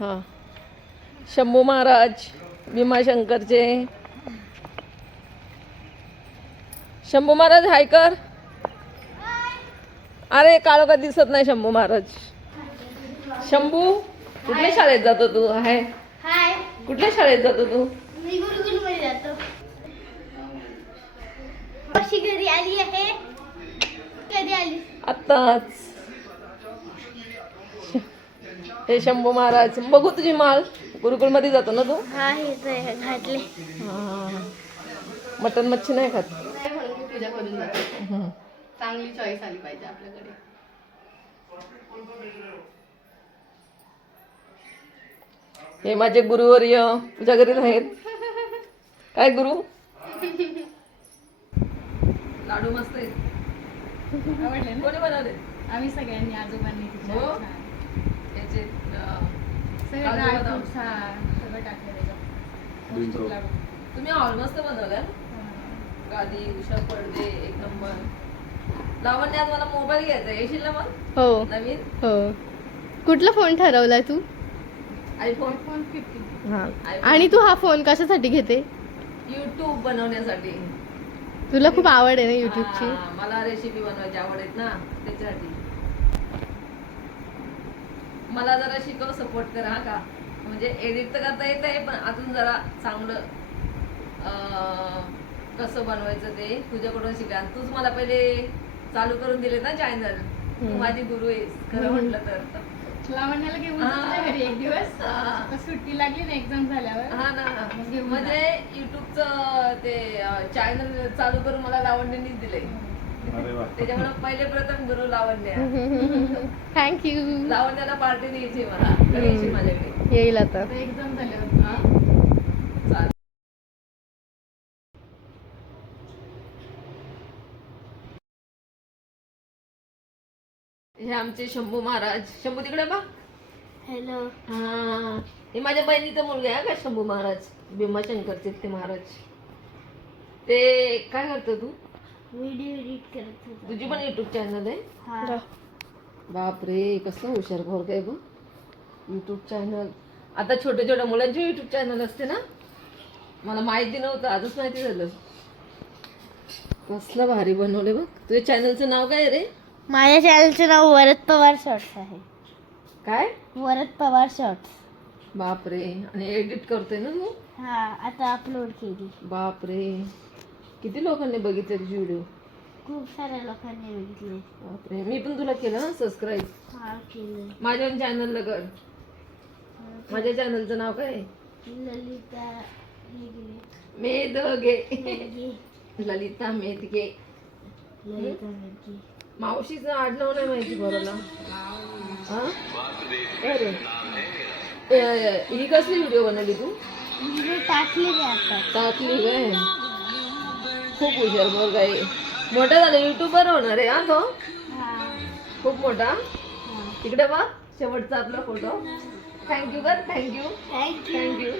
हां शंभू महाराज भीमाशंकरचे. शंभू महाराज हाय कर. अरे काळो का दिसत नाही शंभू महाराज. शंभू कुठल्या शाळेत जातो तू? आहे कुठल्या शाळेत जातो तू? मी गुरुकुलमध्ये जातो. कशी घरी आली आहे? कधी आली? आत्ताच. हे शंभू महाराज. बघू तुझी माळ. गुरुकुलमध्ये जातो ना तू? हा हे घातले. हां मटन मच्छी नाही खात. तुझ्याकडून जातो. चांगली चॉईस आली पाहिजे आपल्याकडे. हे माझे गुरुवर्य तुझ्या घरी आहेत. काय गुरु? लाडू मस्त आहेत. आवडले ना? कोणी बनवले? आम्ही सगळ्यांनी आजोबांनी हो? याचे सगळे काजू ड्राय बदाम. फ्रुट्स सगळं टाकले त्याच्यात. लाडू. तुम्ही ऑलमोस्ट बनवल्या गादी उषा पडदे एक नंबर. लावण्य आज मला मोबाईल घ्यायचा आहे. येशील ना मग हो नवीन हो. कुठला फोन ठरवलाय तू? आयफोन. iPhone 15. हा. आणि तू हा फोन कशासाठी घेते? युट्यूब बनवण्यासाठी. तुला खूप आवड आहे ना युट्यूबची? हा, मला रेसिपी बनवायची आवड आहेत ना त्याच्यासाठी. मला जरा शिकव सपोर्ट करा हा का. म्हणजे एडिट तर करता येत आहे पण अजून जरा चांगलं कसं बनवायचं ते तुझ्याकडून शिका. तूच मला पहिले चालू करून दिले ना चॅनल. तू माझी गुरु आहेस खरं म्हटलं तर. लावण्याला घेऊन हा. तुझ्या घरी एक दिवस. हा. आता सुट्टी लागली ना एक्झाम झाल्यावर. हा ना मग घेऊन म्हणजे युट्यूबचं ते चॅनल चालू करून मला लावण्यानीच दिले. त्याच्यामुळे पहिले प्रथम गुरु लावण्य. थँक्यू. लावण्याला पार्टी द्यायची मला. कधी येशील माझ्याकडे? येईल आता. एक्झाम झाल्यावर. हा? चालेल. हे आमचे शंभू महाराज. शंभू तिकडे बा. हॅलो. हा हे माझ्या बहिणीचा मुलगा आहे का शंभू महाराज. भीमाशंकरचे ते महाराज. ते काय करतो तू? व्हिडिओ एडिट करत होतो. तुझी पण युट्यूब चॅनल आहे? हा. बापरे कसं हुशार पोरग आहे ग. YouTube channel. आता छोट्या छोट्या मुलांचे युट्यूब चॅनल असते ना. मला माहिती नव्हतं आजच माहिती झालं. कसलं भारी बनवले बघ. तुझ्या चॅनलचं नाव काय आहे रे? माझ्या चॅनलचं नाव वरद पवार शॉर्ट्स आहे. काय? वरद पवार शॉर्ट्स. बापरे आणि एडिट करतोय ना तू? हा आता अपलोड केली. बापरे किती लोकांनी बघितले तुझे व्हिडिओ? खूप साऱ्या लोकांनी बघितले. बापरे मी पण तुला केलं ना सबस्क्राईब. हा केलं. माझ्या चॅनलला कर. माझ्या चॅनलचं नाव काय आहे? ललिता मेदगे. मेघे. ललिता मेदगे. ललिता मेघे. मावशीचं आडनाव नाही माहिती बरोला. हा काय रे? ही कसली व्हिडिओ बनवली तू? व्हिडिओ टाकली मी आता. टाकली काय? खूप हुशार बघ आहे. मोठा झाला युट्यूबर होणार आहे हा तो. हा. खूप मोठा. हा. इकडे बघ शेवटचा आपला फोटो. थँक्यू कर. Thank you thank you. थँक्यू.